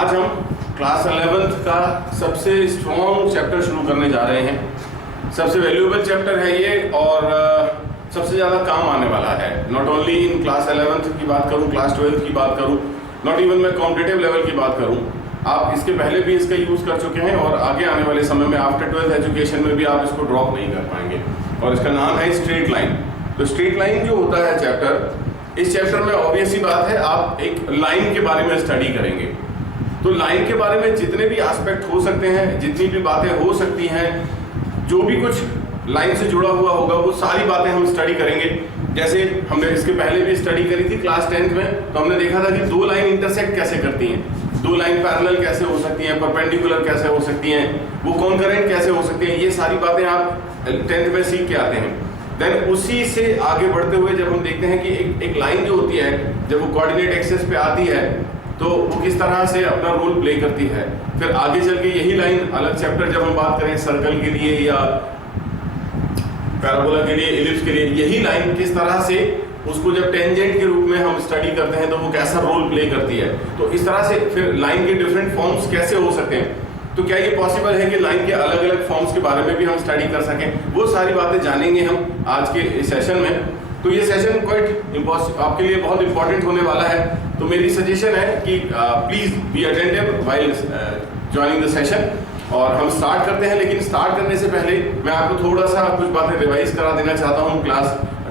आज हम class 11th का सबसे स्ट्रॉन्ग चैप्टर शुरू करने जा रहे हैं। सबसे वैल्यूएबल चैप्टर है ये और सबसे ज़्यादा काम आने वाला है। Not only in class 11th की बात करूँ, क्लास 12th की बात करूँ, नॉट इवन मैं कॉम्पिटिटिव लेवल की बात करूँ, आप इसके पहले भी इसका यूज़ कर चुके हैं और आगे आने वाले समय में आफ्टर 12th एजुकेशन में भी आप इसको ड्रॉप नहीं कर पाएंगे। और इसका नाम है स्ट्रेट लाइन। तो स्ट्रेट लाइन जो होता है चैप्टर, इस चैप्टर में ऑब्वियस ही बात है आप एक लाइन के बारे में स्टडी करेंगे। तो लाइन के बारे में जितने भी एस्पेक्ट हो सकते हैं, जितनी भी बातें हो सकती हैं, जो भी कुछ लाइन से जुड़ा हुआ होगा वो सारी बातें हम स्टडी करेंगे। जैसे हमने इसके पहले भी स्टडी करी थी क्लास 10th में, तो हमने देखा था कि दो लाइन इंटरसेक्ट कैसे करती हैं, दो लाइन पैरेलल कैसे हो सकती हैं, परपेंडिकुलर कैसे हो सकती हैं, वो कॉन्करेंट कैसे हो सकती हैं। ये सारी बातें आप 10th में सीख के आते हैं। देन उसी से आगे बढ़ते हुए जब हम देखते हैं कि एक लाइन जो होती है जब वो कोऑर्डिनेट एक्सिस पे आती है तो वो किस तरह से अपना रोल प्ले करती है। फिर आगे चल के यही लाइन अलग चैप्टर जब हम बात करें सर्कल के लिए या पैराबोला के लिए, इलिप्स के लिए, यही लाइन किस तरह से उसको जब टेंजेंट के रूप में हम स्टडी करते हैं तो वो कैसा रोल प्ले करती है। तो इस तरह से फिर लाइन के डिफरेंट फॉर्म्स कैसे हो सकते हैं। तो क्या ये पॉसिबल है कि लाइन के अलग अलग फॉर्म्स के बारे में भी हम स्टडी कर सकें। वो सारी बातें जानेंगे हम आज के सेशन में। तो ये सेशन क्वाइट आपके लिए बहुत इंपॉर्टेंट होने वाला है। तो मेरी सजेशन है कि please be attentive while joining the session. और हम स्टार्ट करते हैं, लेकिन स्टार्ट करने से पहले मैं आपको थोड़ा सा कुछ बातें रिवाइज करा देना चाहता हूँ क्लास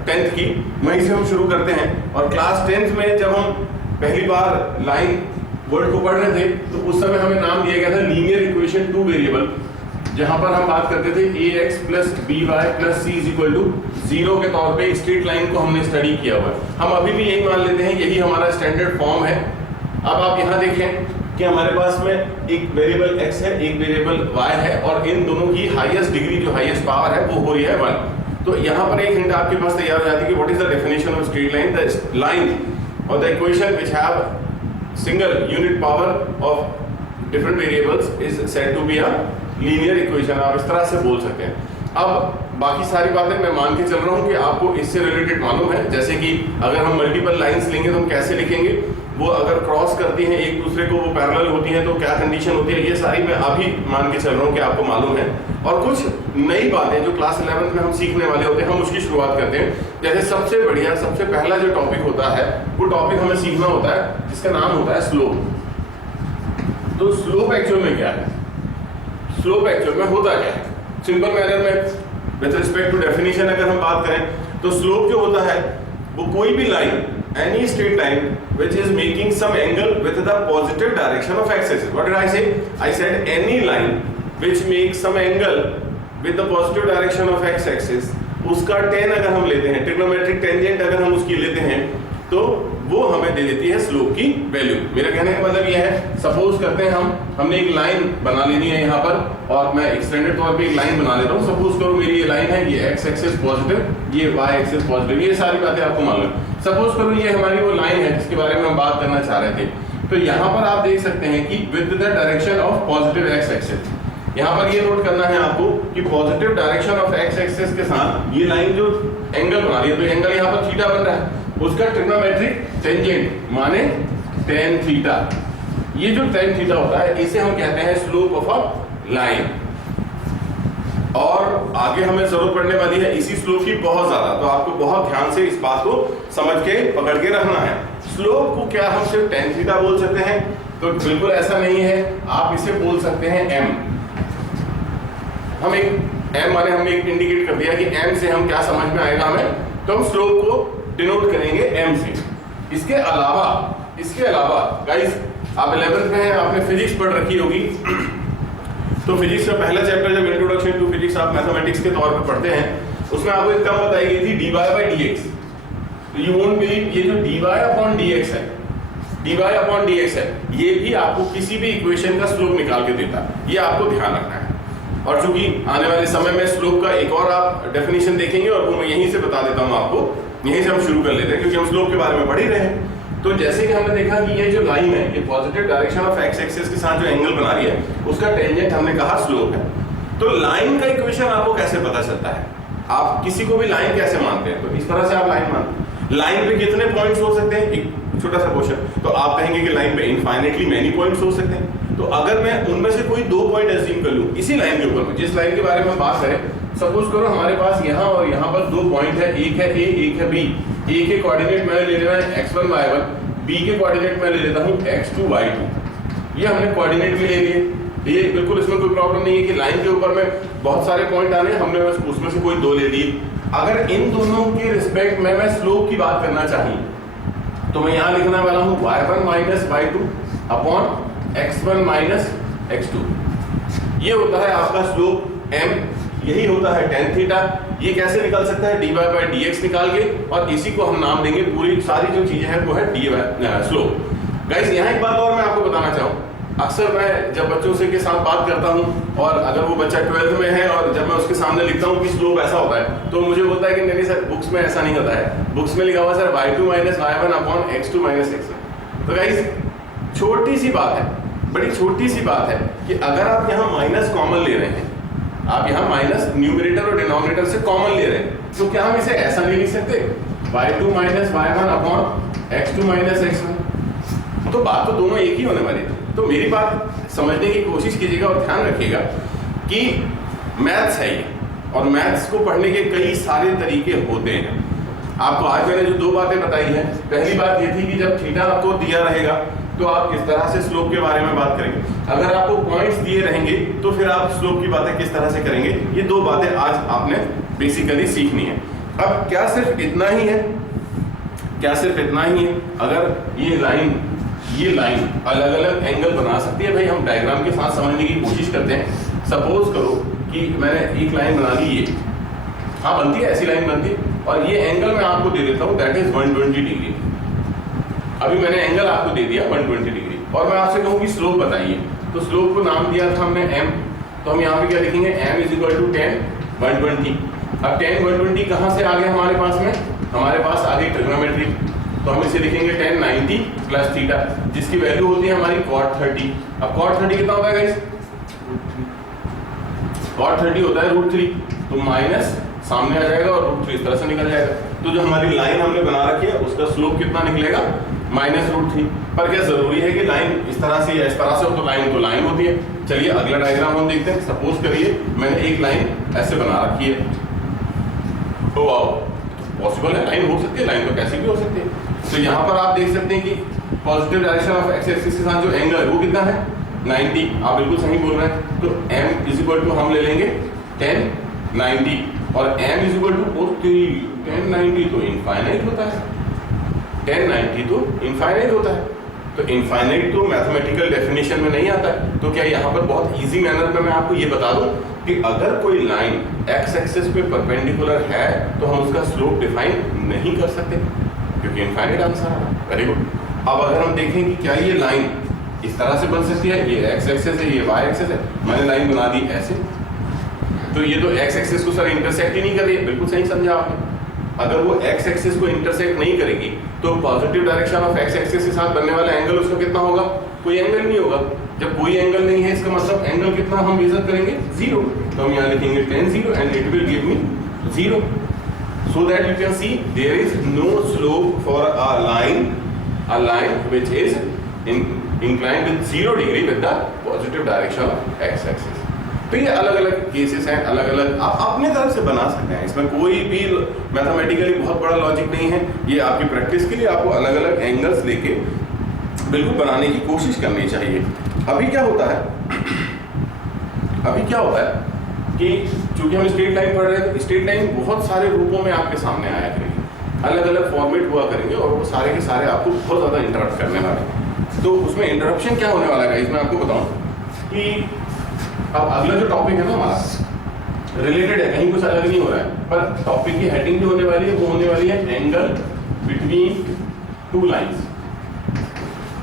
10th की। वहीं से हम शुरू करते हैं। और क्लास 10th में जब हम पहली बार लाइन वर्ड को पढ़ रहे थे तो उस समय हमें नाम दिया गया था लीनियर इक्वेशन टू वेरिएबल, जहां पर हम बात करते थे ax plus by plus c is equal to 0 के तौर पे स्ट्रेट लाइन को हमने स्टडी किया हुआ है। हम अभी भी यही मान लेते हैं यही हमारा स्टैंडर्ड फॉर्म है। अब आप यहाँ देखें कि हमारे पास में एक वेरिएबल x है, एक वेरिएबल y है और इन दोनों की हाईएस्ट डिग्री जो हाईएस्ट पावर है वो हो रही है 1। तो यहाँ पर एक हिंट आपके पास तैयार हो जाती है कि what is the definition of straight line. The line और the equation which have single unit power of different variables is said to be a linear equation। आप इस तरह से बोल सकते हैं। अब बाकी सारी बातें मैं मान के चल रहा हूँ कि आपको इससे रिलेटेड मालूम है। जैसे कि अगर हम मल्टीपल लाइंस लेंगे तो हम कैसे लिखेंगे, वो अगर क्रॉस करती हैं एक दूसरे को, वो पैरेलल होती हैं तो क्या कंडीशन होती है, ये सारी मैं अभी मान के चल रहा हूँ कि आपको मालूम है। और कुछ नई बातें जो क्लास 11th में हम सीखने वाले होते हैं हम उसकी शुरुआत करते हैं। जैसे सबसे बढ़िया, सबसे पहला जो टॉपिक होता है वो टॉपिक हमें सीखना होता है जिसका नाम होता है स्लोप। तो स्लोप एक्चुअल में क्या है, स्लोप एक्चुअल में होता क्या है। सिंपल मैनर में विद रिस्पेक्ट टू डेफिनेशन अगर हम बात करें तो स्लोप जो होता है वो कोई भी line, any straight line which is making some angle with the positive direction of x-axis. What did I say? I said any line which makes some angle with the positive direction of x-axis, उसका tan अगर हम लेते हैं, trigonometric tangent अगर हम उसकी लेते हैं तो वो हमें दे देती है स्लोप की वैल्यू। मेरा कहने का मतलब ये है, सपोज करते हैं हमने एक लाइन बना लेनी है यहाँ पर और मैं एक्सटेंडेड तौर पे एक लाइन बना लेता हूँ। सपोज करो मेरी ये लाइन है, ये x एक्सिस पॉजिटिव, ये y एक्सिस पॉजिटिव, ये सारी बातें आपको मालूम है। सपोज करो ये हमारी वो लाइन है जिसके बारे में हम बात करना चाह रहे थे। तो यहाँ पर आप देख सकते हैं कि with the direction of positive x axis, यहाँ पर ये नोट करना है आपको कि positive direction of x axis के साथ ये लाइन जो एंगल बना रही है, तो एंगल यहाँ पर थीटा बन रहा है, उसका ट्रिग्नोमेट्रिक टेंजेंट माने tan थीटा। ये जो tan थीटा होता है इसे हम कहते हैं स्लोप ऑफ अ लाइन। और आगे हमें जरूरत पड़ने वाली है इसी स्लोप की बहुत ज्यादा, तो आपको बहुत ध्यान से इस बात को समझ के पकड़ के रखना है। स्लोप को क्या हम सिर्फ tan थीटा बोल सकते हैं? तो बिल्कुल ऐसा नहीं है, आप इसे बोल सकते हैं m। हम एक m माने हमने एक इंडिकेट कर दिया कि m से हम क्या समझ में आएगा हमें, तो हम स्लोप को डिनोट करेंगे m से। इसके अलावा गाइस आप 11th में हैं, आपने फिजिक्स पढ़ रखी होगी। तो फिजिक्स का पहला चैप्टर जब इंट्रोडक्शन टू फिजिक्स आप मैथमेटिक्स के तौर पर पढ़ते हैं, उसमें आपको एक टर्म बताई गई थी dy by dx। तो यू वोंट बिलीव, ये जो dy upon dx है, dy upon dx है, ये भी आपको किसी भी इक्वेशन का स्लोप निकाल के देता है। ये आपको ध्यान रखना है। और चूंकि आने वाले समय में स्लोप का एक और आप डेफिनेशन देखेंगे और वो मैं यहीं से बता देता हूँ आपको, यहीं से हम शुरू कर लेते हैं क्योंकि हम स्लोप के बारे में पढ़ ही रहे हैं। तो जैसे कि हमने देखा कि ये जो लाइन है ये positive direction of x axis के साथ जो एंगल बना रही है उसका टेंजेंट हमने कहा स्लोप है। तो लाइन का इक्वेशन आपको कैसे पता चलता है, आप किसी को भी लाइन कैसे मानते हैं? तो इस तरह से आप लाइन मानते हैं। लाइन पे कितने पॉइंट्स हो सकते हैं? छोटा सा क्वेश्चन। तो आप कहेंगे कि लाइन पे इनफाइनेटली मेनी पॉइंट्स हो सकते हैं। तो अगर मैं उनमें से कोई 2 पॉइंट एज्यूम कर लूं इसी लाइन के ऊपर में, जिस लाइन के बारे में हम बात करें, सपोज करो हमारे पास यहाँ और यहाँ पर 2 पॉइंट है, एक है ए, एक है बी। ए के कोऑर्डिनेट मैंने ले लेना है x1 y1, बी के कोऑर्डिनेट मैं ले लेता हूँ x2 y2। ये हमने कोऑर्डिनेट भी ले लिए, ये बिल्कुल इसमें कोई प्रॉब्लम नहीं है कि लाइन के ऊपर में बहुत सारे पॉइंट आने, हमने बस उसमें से कोई 2 ले लिए। अगर इन दोनों के रिस्पेक्ट में मैं स्लोप की बात करना चाहिए तो मैं यहाँ लिखने वाला हूँ y1 minus y2 upon x1 minus x2। ये होता है आपका स्लोप m, यही होता है tan थीटा। ये कैसे निकल सकता है, dy बाय dx निकाल के, और इसी को हम नाम देंगे, पूरी सारी जो चीजें हैं वो है dy स्लोप। गाइस यहाँ एक बात और मैं आपको बताना चाहूँ, अक्सर मैं जब बच्चों से के साथ बात करता हूँ और अगर वो बच्चा 12th में है और जब मैं उसके सामने लिखता हूँ कि स्लोप ऐसा होता है, तो मुझे बोलता है कि नहीं सर बुक्स में ऐसा नहीं होता है, बुक्स में लिखा हुआ sir y2 minus y1 upon x2 minus x1। तो गाइस छोटी सी बात है, बड़ी छोटी सी बात है कि अगर आप यहाँ माइनस कॉमन ले रहे हैं, आप यहाँ माइनस न्यूमरेटर और डिनोमिनेटर से कॉमन ले रहे हैं, तो क्या हम इसे ऐसा नहीं लिख सकते y2 minus y1 upon x2 minus x1? तो बात तो दोनों एक ही होने वाली है। तो मेरी बात समझने की कोशिश कीजिएगा और ध्यान रखिएगा कि मैथ्स है ये, और मैथ्स को पढ़ने के कई सारे तरीके होते हैं। आपको आज मैंने जो 2 बातें बताई हैं, पहली बात ये थी कि जब थीटा आपको दिया रहेगा तो आप किस तरह से स्लोप के बारे में बात करेंगे, अगर आपको पॉइंट्स दिए रहेंगे तो फिर आप स्लोप की बातें किस तरह से करेंगे। ये 2 बातें आज आपने बेसिकली सीखनी है। अब क्या सिर्फ इतना ही है, क्या सिर्फ इतना ही है? अगर ये लाइन अलग अलग एंगल बना सकती है, भाई हम डायग्राम के साथ समझने की कोशिश करते हैं। सपोज करो कि मैंने एक लाइन बना ली, ये हाँ बनती है, ऐसी लाइन बनती है, और ये एंगल मैं आपको दे देता हूँ दैट इज 120 डिग्री। अभी मैंने एंगल आपको दे दिया 120 डिग्री, और मैं आपसे कहूँ कि स्लोप बताइए, तो स्लोप को नाम दिया था हमने m, तो हम यहाँ पे क्या लिखेंगे, m इज इक्वल टू 10 120। अब 10 120 कहाँ से आ गया हमारे पास में, हमारे पास आ गई ट्रिग्नोमेट्री, तो हम इसे लिखेंगे 10 90 प्लस थीटा, जिसकी वैल्यू होती है हमारी cot 30। अब cot 30 कितना होता है गाइस, cot 30 होता है √3, तो माइनस सामने आ जाएगा और √3 इस तरह से निकल जाएगा। तो जो हमारी लाइन हमने बना रखी है उसका स्लोप कितना निकलेगा, माइनस √3। पर क्या जरूरी है कि लाइन इस तरह से या इस तरह से हो, तो लाइन होती है। चलिए अगला डायग्राम हम देखते हैं। सपोज करिए मैंने एक लाइन ऐसे बना रखी है, तो पॉसिबल है, लाइन हो सकती है, लाइन तो कैसी भी हो सकती है। तो यहाँ पर आप देख सकते हैं कि positive direction of x axis के साथ जो एंगल है वो कितना है, 90। आप बिल्कुल सही बोल रहे हैं। तो m इज इक्वल टू हम ले लेंगे 10 90, और m इज इक्वल टू 10 90 तो इनफाइनाइट होता है, 10 90 तो इनफाइनाइट होता है। तो इनफाइनाइट तो मैथमेटिकल डेफिनेशन में नहीं आता है। तो क्या यहाँ पर बहुत इजी मैनर में मैं आपको ये बता दूं कि अगर कोई लाइन एक्स एक्सिस पे परपेंडिकुलर है तो हम उसका स्लोप डिफाइन नहीं कर सकते, क्योंकि इनफाइनाइट आंसर है। Very good. अब अगर हम देखें कि क्या ये लाइन इस तरह से बन सकती है, ये एक्स एक्सिस है, ये वाई एक्सिस है, मैंने लाइन बना दी ऐसे, तो ये तो एक्स एक्सिस को सर इंटरसेक्ट ही नहीं कर रही है। बिल्कुल सही समझा आपने। अगर वो एक्स एक्सिस को इंटरसेक्ट नहीं करेगी तो positive direction of x axis के साथ बनने वाला एंगल उसका कितना होगा, कोई एंगल नहीं होगा। जब कोई एंगल नहीं है इसका मतलब एंगल कितना हम मेजर करेंगे, 0। तो हम यहाँ लिखेंगे 10 0 and it will give me 0, so that you can see there is no slope for a line which is inclined with 0 degree with the positive direction of x axis। तो ये अलग अलग केसेस हैं, अलग अलग आप अपने तरफ से बना सकते हैं। इसमें कोई भी मैथमेटिकली बहुत बड़ा लॉजिक नहीं है। ये आपकी प्रैक्टिस के लिए आपको अलग अलग एंगल्स लेके बिल्कुल बनाने की कोशिश करनी चाहिए। अभी क्या होता है कि चूंकि हम स्ट्रेट लाइन पढ़ रहे हैं, तो स्ट्रेट लाइन बहुत सारे रूपों में आपके सामने आया करेंगे, अलग अलग फॉर्मेट हुआ करेंगे, और वो सारे के सारे आपको बहुत ज़्यादा इंटरप्ट करने वाले हैं। तो उसमें इंटरप्शन क्या होने वाला है, इसमें आपको बताऊं कि अब अगला जो टॉपिक है ना हमारा रिलेटेड है, कहीं कुछ अलग नहीं हो रहा है, पर टॉपिक की हेडिंग जो होने वाली है वो होने वाली है एंगल बिटवीन टू लाइंस।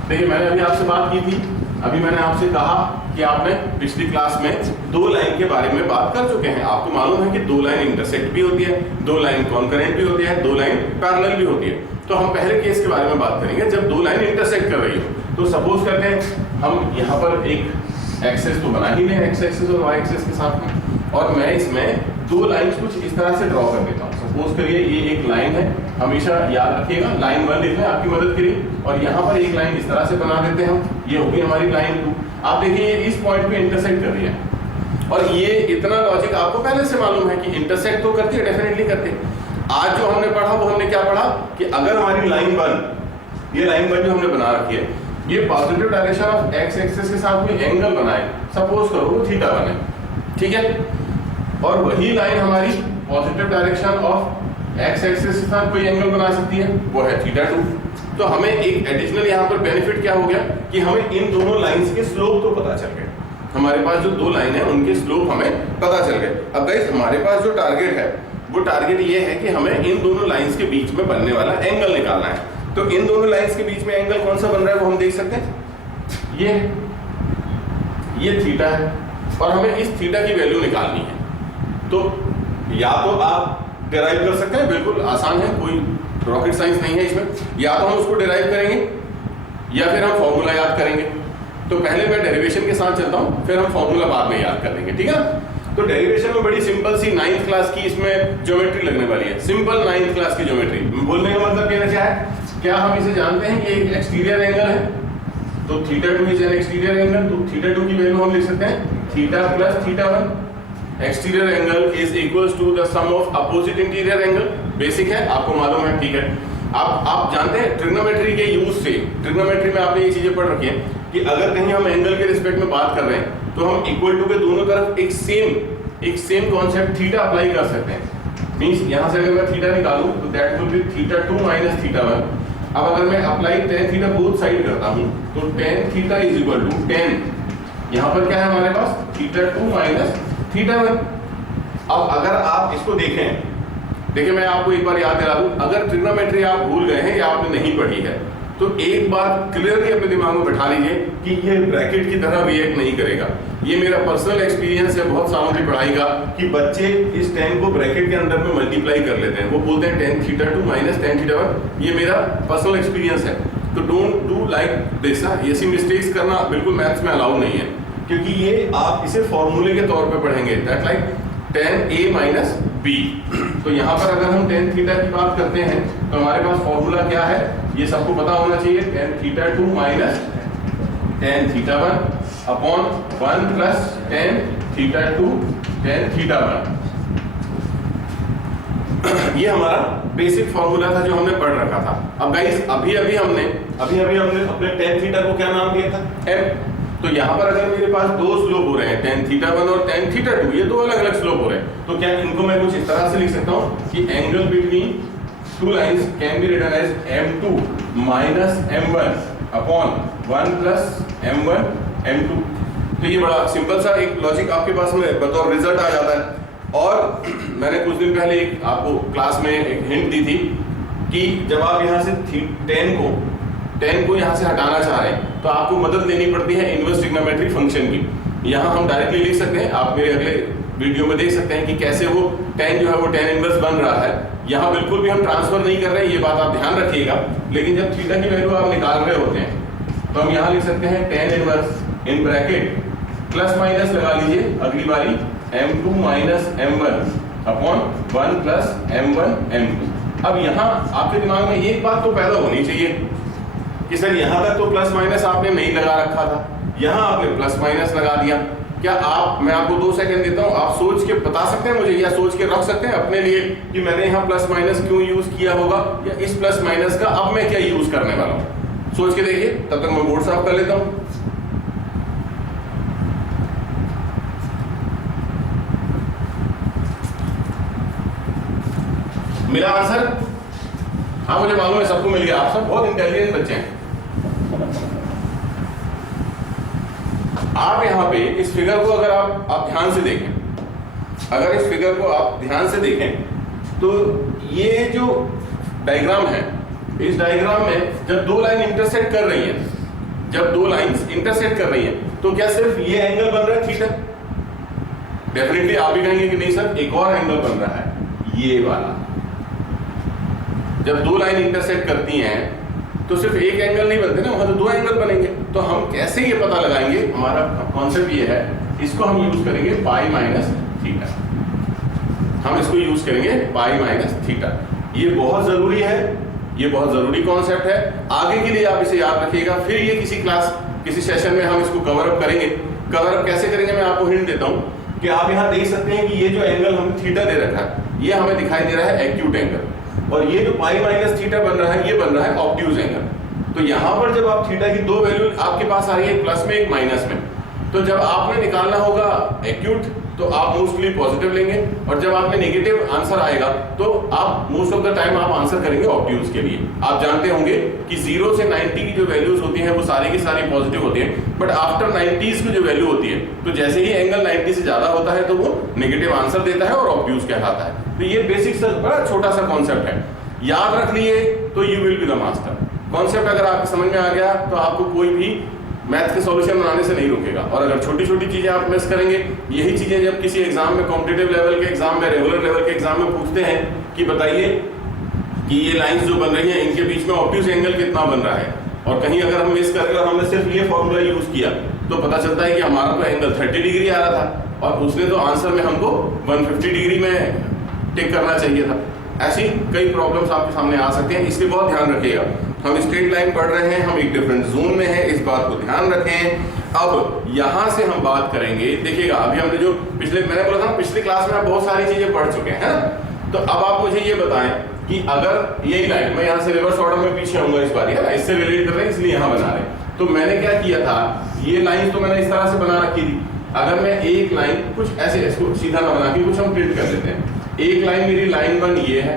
देखिए मैंने अभी आपसे बात की थी, अभी मैंने आपसे कहा कि आपने पिछली क्लास में 2 लाइन के बारे में बात कर चुके हैं। आपको मालूम है कि 2 लाइन इंटरसेक्ट भी होती है, 2 लाइन कॉन्करेंट भी होती है, 2 लाइन पैरेलल भी होती है। तो हम पहले केस के बारे में बात करेंगे जब 2 लाइन इंटरसेक्ट कर रही हो। तो सपोज करते हैं हम यहाँ पर एक एक्सेस तो बना ही लें, एक्स एक्सेस और वाई एक्सेस के साथ में, और मैं इसमें दो लाइंस कुछ इस तरह से ड्रॉ कर देता हूँ। सपोज करिए ये एक लाइन है, हमेशा याद रखिएगा लाइन 1 लिखना है आपकी मदद के लिए, और यहाँ पर एक लाइन इस तरह से बना देते हैं हम, ये होगी हमारी लाइन 2। आप देखिए ये इस पॉइंट पे इंटरसेक्ट कर रही है, और ये इतना लॉजिक आपको पहले से मालूम है कि इंटरसेक्ट तो करती है, डेफिनेटली करते हैं। आज जो हमने पढ़ा वो हमने क्या पढ़ा कि अगर हमारी लाइन 1, ये लाइन 1 जो हमने बना रखी है, ये positive direction of x axis के साथ कोई एंगल बनाए, सपोज करो वो थीटा बने, ठीक है, और वही लाइन हमारी positive direction of x axis के साथ कोई एंगल बना सकती है, वो है थीटा 2। तो हमें एक एडिशनल यहाँ पर बेनिफिट क्या हो गया कि हमें इन दोनों लाइंस के स्लोप तो पता चल गए, हमारे पास जो दो लाइन है उनके स्लोप हमें पता चल गए। अब गाइस हमारे पास जो टारगेट है वो टारगेट ये है कि हमें इन दोनों लाइंस के बीच में बनने वाला एंगल निकालना है। तो इन दोनों लाइंस के बीच में एंगल कौन सा बन रहा है वो हम देख सकते हैं, ये थीटा है, और हमें इस थीटा की वैल्यू निकालनी है। तो या तो आप डिराइव कर सकते हैं, बिल्कुल आसान है, कोई रॉकेट साइंस नहीं है इसमें, या तो हम उसको डिराइव करेंगे या फिर हम फॉर्मूला याद करेंगे। तो पहले मैं डेरिवेशन के साथ चलता हूं, फिर हम फॉर्मूला बाद में याद कर लेंगे, ठीक है। तो डेरिवेशन में बड़ी सिंपल सी 9th क्लास की इसमें ज्योमेट्री लगने वाली है, सिंपल 9th क्लास की ज्योमेट्री। बोलने का मतलब क्या है, क्या हम इसे जानते हैं कि एक एक्सटीरियर एंगल है, तो theta 2 is an exterior angle, तो थीटा 2 की वैल्यू हम लिख सकते हैं theta plus theta 1। Exterior angle is equals to the sum of opposite interior angle, basic है, आपको मालूम है, ठीक है। आप जानते हैं ट्रिग्नोमेट्री के यूज से, ट्रिग्नोमेट्री में आपने ये चीजें पढ़ रखी है कि अगर कहीं हम एंगल के रिस्पेक्ट में बात कर रहे हैं तो हम इक्वल टू के दोनों तरफ एक सेम कॉन्सेप्ट थीटा अप्लाई कर सकते हैं। मींस यहां से अगर मैं थीटा निकालूं तो that will be theta 2 minus theta 1। अब अगर मैं apply tan theta both side करता हूं तो tan theta is equal to tan, यहां पर क्या है हमारे पास थीटा 2 माइनस थीटा 1। अब अगर आप इसको देखिए मैं आपको एक बार याद दिला दूं, अगर ट्रिग्नोमेट्री आप भूल गए हैं या आपने नहीं पढ़ी है तो एक बात क्लियरली अपने दिमाग में बैठा लीजिए कि ये ब्रैकेट की तरह रिएक्ट नहीं करेगा। ये मेरा पर्सनल एक्सपीरियंस है बहुत सालों की पढ़ाई का कि बच्चे इस tan को ब्रैकेट के अंदर में मल्टीप्लाई कर लेते हैं, वो बोलते हैं tan theta 2 minus tan theta 1। ये मेरा पर्सनल एक्सपीरियंस है, तो डोंट डू लाइक दिस। ऐसी मिस्टेक्स करना बिल्कुल मैथ्स में अलाउ नहीं है, क्योंकि ये आप इसे फॉर्मूले के तौर पे पढ़ेंगे, that like tan a minus b। तो यहाँ पर अगर हम tan थीटा की बात करते हैं तो हमारे पास फॉर्मूला क्या है ये सबको पता होना चाहिए, tan theta 2 minus tan theta 1 upon 1 plus tan theta 2 tan theta 1। ये हमारा बेसिक फॉर्मूला था जो हमने पढ़ रखा था। अब गाइस अभी हमने अपने tan थीटा को क्या नाम दिया था, m। तो यहाँ पर अगर मेरे पास दो स्लोप हो रहे हैं tan थीटा 1 और tan थीटा 2, ये दो अलग अलग स्लोप हो रहे हैं, तो क्या इनको मैं कुछ इस तरह से लिख सकता हूँ कि angle between two lines can be written as m2 minus m1 upon 1 plus m1 m2। तो ये बड़ा सिंपल सा एक लॉजिक आपके पास में बतौर रिजल्ट आ जाता है। और मैंने कुछ दिन पहले एक आपको क्लास में एक हिंट दी थी कि जब आप यहाँ से tan को यहाँ से हटाना चाह रहे हैं तो आपको मदद लेनी पड़ती है इनवर्स ट्रिग्नोमेट्रिक फंक्शन की। यहाँ हम डायरेक्टली लिख सकते हैं, आप मेरे अगले वीडियो में देख सकते हैं कि कैसे वो tan जो है वो tan इनवर्स बन रहा है। यहाँ बिल्कुल भी हम ट्रांसफर नहीं कर रहे हैं, ये बात आप ध्यान रखिएगा। लेकिन जब थीटा की वैल्यू आप निकाल रहे होते हैं तो हम यहाँ लिख सकते हैं tan inverse in bracket plus minus लगा लीजिए अगली बारी m2 minus m1 upon 1 plus m1 m2। अब यहाँ आपके दिमाग में एक बात तो पैदा होनी चाहिए कि सर यहाँ तक तो प्लस माइनस आपने नहीं लगा रखा था, यहाँ आपने प्लस माइनस लगा दिया। क्या मैं आपको 2 सेकंड देता हूँ, आप सोच के बता सकते हैं मुझे या सोच के रख सकते हैं अपने लिए कि मैंने यहाँ प्लस माइनस क्यों यूज किया होगा, या इस प्लस माइनस का अब मैं क्या यूज करने वाला हूँ। सोच के देखिए, तब तक मैं बोर्ड साफ कर लेता हूँ। मिला आंसर? हाँ मुझे मालूम है सबको मिल गया, आप सब बहुत इंटेलिजेंट बच्चे हैं। आप यहाँ पे इस फिगर को अगर आप ध्यान से देखें, अगर इस फिगर को आप ध्यान से देखें तो ये जो डायग्राम है, इस डायग्राम में जब दो लाइन इंटरसेक्ट कर रही हैं, जब दो लाइंस इंटरसेक्ट कर रही हैं तो क्या सिर्फ ये एंगल बन रहा है थीटा? डेफिनेटली आप भी कहेंगे कि नहीं सर एक और एंगल बन रहा है, ये वाला। जब दो लाइन इंटरसेक्ट करती हैं तो सिर्फ एक एंगल नहीं बनते ना, वहां तो दो एंगल बनेंगे। तो हम कैसे ये पता लगाएंगे, हमारा कॉन्सेप्ट ये है, इसको हम यूज करेंगे पाई माइनस थीटा। हम इसको यूज करेंगे पाई माइनस थीटा। ये बहुत जरूरी है, ये बहुत जरूरी कॉन्सेप्ट है, आगे के लिए आप इसे याद रखिएगा। फिर ये किसी क्लास किसी सेशन में हम इसको कवर अप करेंगे। कवर अप कैसे करेंगे मैं आपको हिंट देता हूं कि आप यहां देख सकते हैं कि ये जो एंगल हमने थीटा दे रखा है ये हमें दिखाई दे रहा है एक्यूट एंगल, और ये जो पाई माइनस थीटा बन रहा है ये बन रहा है ऑब्ट्यूज एंगल। तो यहां पर जब आप थीटा की दो वैल्यू आपके पास आ रही है, प्लस में एक माइनस में, तो जब आपने निकालना होगा एक्यूट तो आप मोस्टली पॉजिटिव लेंगे, और जब आपने नेगेटिव आंसर आएगा तो आप मोस्ट ऑफ द टाइम आप आंसर करेंगे ऑब्ट्यूज के लिए। आप जानते होंगे कि 0 से 90 की जो वैल्यूज होती हैं वो सारी की सारी पॉजिटिव होती हैं, बट आफ्टर 90s की जो वैल्यू होती है तो जैसे ही एंगल 90 से ज्यादा होता है तो वो नेगेटिव आंसर देता है और ऑब्ट्यूज कहलाता है। तो ये बेसिक सा बड़ा छोटा सा कॉन्सेप्ट है, याद रख लिए तो you will be the master. Concept अगर आपको समझ में आ गया तो आपको कोई भी मैथ के सॉल्यूशन बनाने से नहीं रोकेगा। और अगर छोटी छोटी चीजें आप मिस करेंगे, यही चीजें जब किसी एग्जाम में कॉम्पिटिटिव लेवल के एग्जाम में, रेगुलर लेवल के एग्जाम में पूछते हैं कि बताइए कि ये लाइंस जो बन रही हैं इनके बीच में ऑब्ट्यूज एंगल कितना बन रहा है, और कहीं अगर हम मिस करके और हमने सिर्फ ये फॉर्मूला यूज किया तो पता चलता है कि हमारा तो एंगल 30 डिग्री आ रहा था और उसने तो आंसर में हमको 150 डिग्री में टिक करना चाहिए था। ऐसी कई प्रॉब्लम्स आपके सामने आ सकते हैं, इसलिए बहुत ध्यान रखिएगा। हम स्ट्रेट लाइन पढ़ रहे हैं, हम एक डिफरेंट जोन में हैं, इस बात को ध्यान रखें। अब यहां से हम बात करेंगे, देखिएगा अभी हमने जो मैंने बोला था पिछली क्लास में आप बहुत सारी चीजें पढ़ चुके हैं ना, तो अब आप मुझे ये बताएं कि अगर यही लाइन, मैं यहाँ से रिवर्स ऑर्डर में पीछे आऊंगा इस बार, है ना, इससे रिलेट कर रहे हैं इसलिए यहाँ बना रहे हैं। तो मैंने क्या किया था, ये लाइन तो मैंने इस तरह से बना रखी थी। अगर मैं एक लाइन कुछ ऐसे, इसको सीधा ना बना के कुछ हम प्रिंट कर देते हैं। एक लाइन मेरी लाइन 1 ये है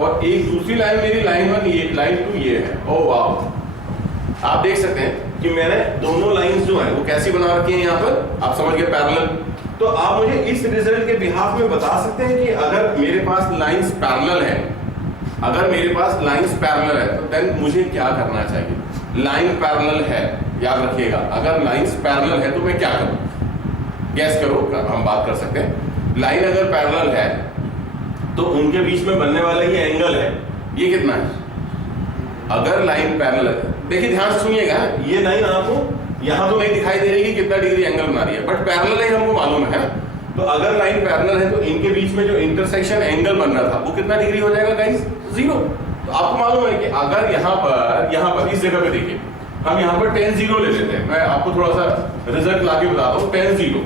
और एक दूसरी लाइन मेरी लाइन 1 ये, लाइन 2 ये है। ओह वाह, आप देख सकते हैं कि मैंने दोनों लाइंस जो है वो कैसी बना रखी है यहाँ पर, आप समझ गए, पैरेलल। तो आप मुझे इस रिजल्ट के बिहाफ में बता सकते हैं कि अगर मेरे पास लाइंस पैरेलल है, अगर मेरे पास लाइंस पैरेलल है तो देन मुझे क्या करना चाहिए। लाइन पैरेलल है, याद रखिएगा, अगर लाइंस पैरेलल है तो मैं क्या करूं, गैस करो, हम बात कर सकते हैं। लाइन अगर पैरेलल है तो उनके बीच में बनने वाला ये एंगल है, ये कितना है। अगर लाइन पैरेलल है, देखिए ध्यान से सुनिएगा, ये लाइन आपको यहां तो नहीं दिखाई दे रही कि कितना डिग्री एंगल बना रही है, बट पैरेलल है हमको मालूम है। तो अगर लाइन पैरेलल है तो इनके बीच में जो इंटरसेक्शन एंगल बन रहा था वो कितना डिग्री हो जाएगा गाइस, 0। तो आपको मालूम है कि अगर यहाँ पर इस जगह पे देखिए, हम यहाँ पर tan 0 ले लेते हैं। मैं आपको थोड़ा सा रिजल्ट लाके बताता हूँ। tan 0,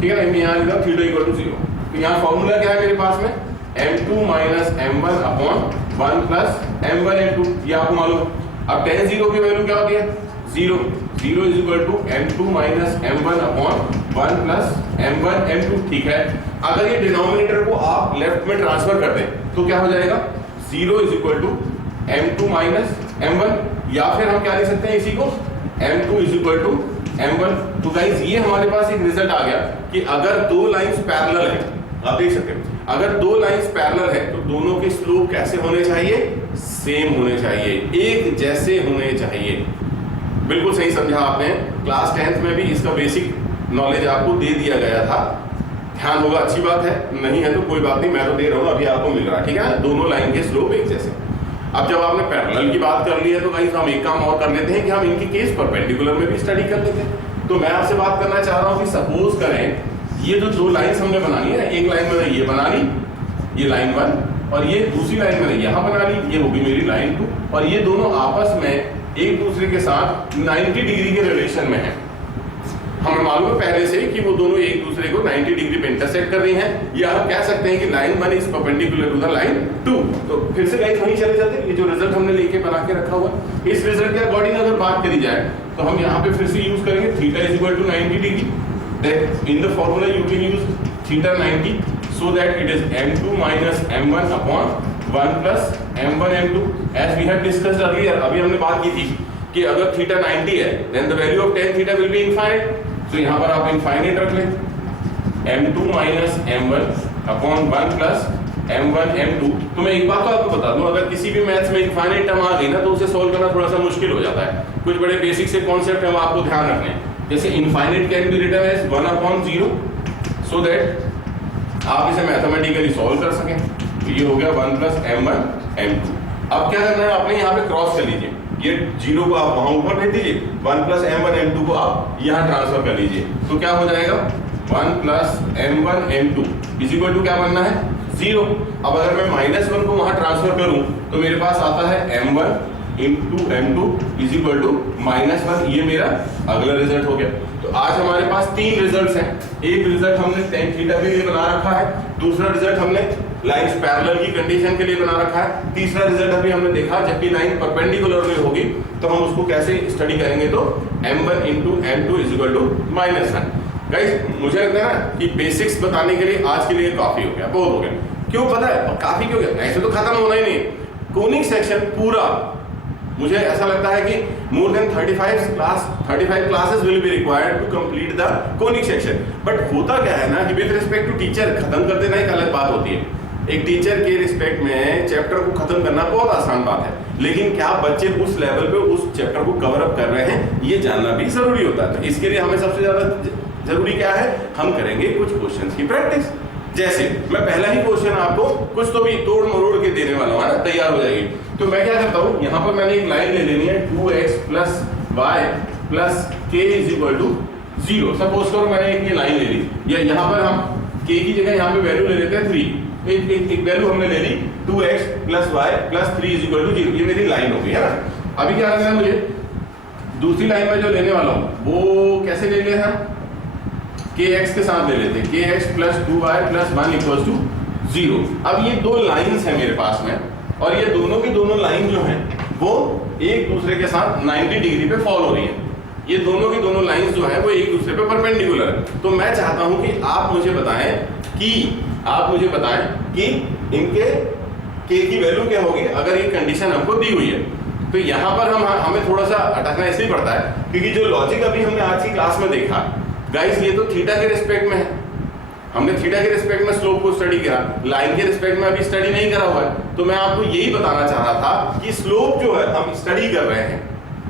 ठीक है ना, मैं यहाँ लिखा थीटा इक्वल टू 0। तो यहाँ फॉर्मूला क्या है मेरे पास में, m2 minus m1 upon 1 plus m1 m2, ये आपको मालूम है। अब tan 0 की वैल्यू क्या होती है, 0 is equal to m2 minus m1 upon 1 plus m1 m2, ठीक है। अगर ये डिनोमिनेटर को आप लेफ्ट में ट्रांसफर कर दें तो क्या हो जाएगा, 0 is equal to m2 minus m1, या फिर हम क्या लिख सकते हैं इसी को, m2 is equal to m1। तो गाइस ये हमारे पास एक रिजल्ट आ गया कि अगर दो लाइंस पैरेलल है, आप देख सकते हैं, अगर दो लाइंस पैरेलल है तो दोनों के स्लोप कैसे होने चाहिए, सेम होने चाहिए, एक जैसे होने चाहिए। बिल्कुल सही समझा आपने, क्लास 10th में भी इसका बेसिक नॉलेज आपको दे दिया गया था, ध्यान होगा, अच्छी बात है। नहीं है तो कोई बात नहीं, मैं तो दे रहा हूँ, अभी आपको मिल रहा है, ठीक है, दोनों लाइन के स्लोप एक जैसे। अब जब आपने पैरेलल की बात कर ली है तो गाइस हम एक काम और कर लेते हैं कि हम इनकी केस परपेंडिकुलर में भी स्टडी कर लेते हैं। तो मैं आपसे बात करना चाह रहा हूँ कि सपोज करें ये जो दो लाइंस हमने बनानी है, एक लाइन मैंने ये बना ली, ये लाइन 1, और ये दूसरी लाइन मैंने यहाँ बना ली, ये होगी मेरी लाइन 2, और ये दोनों आपस में एक दूसरे के साथ 90 डिग्री के रिलेशन में है। हमें मालूम है पहले से कि वो दोनों एक दूसरे को 90 डिग्री पे इंटरसेक्ट कर रही हैं, या हम कह सकते हैं कि line 1 is perpendicular to the line 2। तो फिर से गाइस वहीं चले जाते हैं, ये जो रिजल्ट हमने लेके बना के रखा हुआ, इस रिजल्ट के अकॉर्डिंग अगर बात करी जाए तो हम यहाँ पे फिर से यूज करेंगे theta is equal to 90 degree. Then in the formula you can use theta 90 so that it is m2 minus m1 upon 1 plus m1 m2 as we have discussed earlier। अभी हमने बात की थी कि अगर थीटा 90 है then the value of tan theta will be infinite, so यहाँ पर आप infinite रख लें, m2 minus m1 upon 1 plus m1 m2। तो मैं एक बात तो आपको बता दूं, अगर किसी भी मैथ्स में इनफाइनाइट टर्म आ गई ना तो उसे सॉल्व करना थोड़ा सा मुश्किल हो जाता है। कुछ बड़े बेसिक से कॉन्सेप्ट है वो आपको ध्यान रखने हैं, जैसे infinite can be written as 1/0 so that आप इसे मैथमेटिकली सॉल्व कर सकें। तो ये हो गया 1 प्लस m1 m2। अब क्या करना है, आपने यहाँ पे क्रॉस कर लीजिए, ये 0 को आप वहां ऊपर भेज दीजिए, 1 प्लस m1 m2 को आप यहाँ ट्रांसफर कर लीजिए, तो क्या हो जाएगा 1 plus m1 m2 is equal to क्या बनना है 0। अब अगर मैं -1 को वहां ट्रांसफर करूं तो मेरे पास आता है m1 into m2 is equal to -1। ये मेरा अगला रिजल्ट हो गया। तो आज हमारे पास 3 रिजल्ट्स हैं। एक रिजल्ट हमने tan थीटा के लिए बना रखा है, दूसरा रिजल्ट हमने लाइंस पैरेलल की कंडीशन के लिए बना रखा है, तीसरा रिजल्ट अभी हमने देखा जबकि लाइन परपेंडिकुलर में होगी तो हम उसको कैसे स्टडी करेंगे, तो m1 into m2 is equal to -1। Guys मुझे लगता है ना कि बेसिक्स बताने के लिए आज के लिए काफी हो गया, बहुत हो गया। क्यों पता है और काफी क्यों गया, ऐसे तो खत्म होना ही नहीं। कोनिक सेक्शन पूरा मुझे ऐसा लगता है कि more than 35 classes will be required to complete the conic section. But होता क्या है ना कि विद रिस्पेक्ट टू टीचर खत्म कर देना एक अलग बात होती है। एक टीचर के रिस्पेक्ट में चैप्टर को खत्म करना बहुत आसान बात है, लेकिन क्या बच्चे उस लेवल पे उस चैप्टर को कवर अप कर रहे हैं ये जानना भी जरूरी होता है। तो इसके लिए हमें सबसे ज्यादा जरूरी क्या है, हम करेंगे कुछ क्वेश्चंस की प्रैक्टिस। जैसे मैं पहला ही क्वेश्चन आपको कुछ तो भी तोड़ मरोड़ के देने वाला हूं, है ना, तैयार हो जाएगी। तो मैं क्या करता हूं, यहाँ पर मैंने एक लाइन ले लेनी है 2x प्लस वाई प्लस के इज इक्वल टू 0। सपोज करो मैंने एक ये लाइन ले ली, या यहाँ पर हम k की जगह यहाँ पे वैल्यू ले लेते हैं 3। एक वैल्यू हमने ले ली 2x plus Y plus 3 is equal to 0। ये मेरी लाइन हो गई है ना। अभी क्या करना है मुझे, दूसरी लाइन में जो लेने वाला हूँ वो कैसे ले लिया हम, kx के साथ ले लेते हैं, kx plus 2y plus 1 equal to 0। अब ये दो लाइंस हैं मेरे पास में, और ये दोनों की दोनों लाइन जो हैं वो एक दूसरे के साथ 90 डिग्री पे फॉल हो रही हैं। ये दोनों की दोनों लाइंस जो हैं वो एक दूसरे पे परपेंडिकुलर है। तो मैं चाहता हूं कि आप मुझे बताएं कि इनके k की वैल्यू क्या होगी अगर ये कंडीशन हमको दी हुई है। तो यहाँ पर हमें थोड़ा सा अटकना इसलिए पड़ता है क्योंकि जो लॉजिक अभी हमने आज की क्लास में देखा गाइस, ये तो थीटा के रिस्पेक्ट में है। हमने थीटा के रिस्पेक्ट में स्लोप को स्टडी किया, लाइन के रिस्पेक्ट में अभी स्टडी नहीं करा हुआ है। तो मैं आपको यही बताना चाह रहा था कि स्लोप जो है हम स्टडी कर रहे हैं,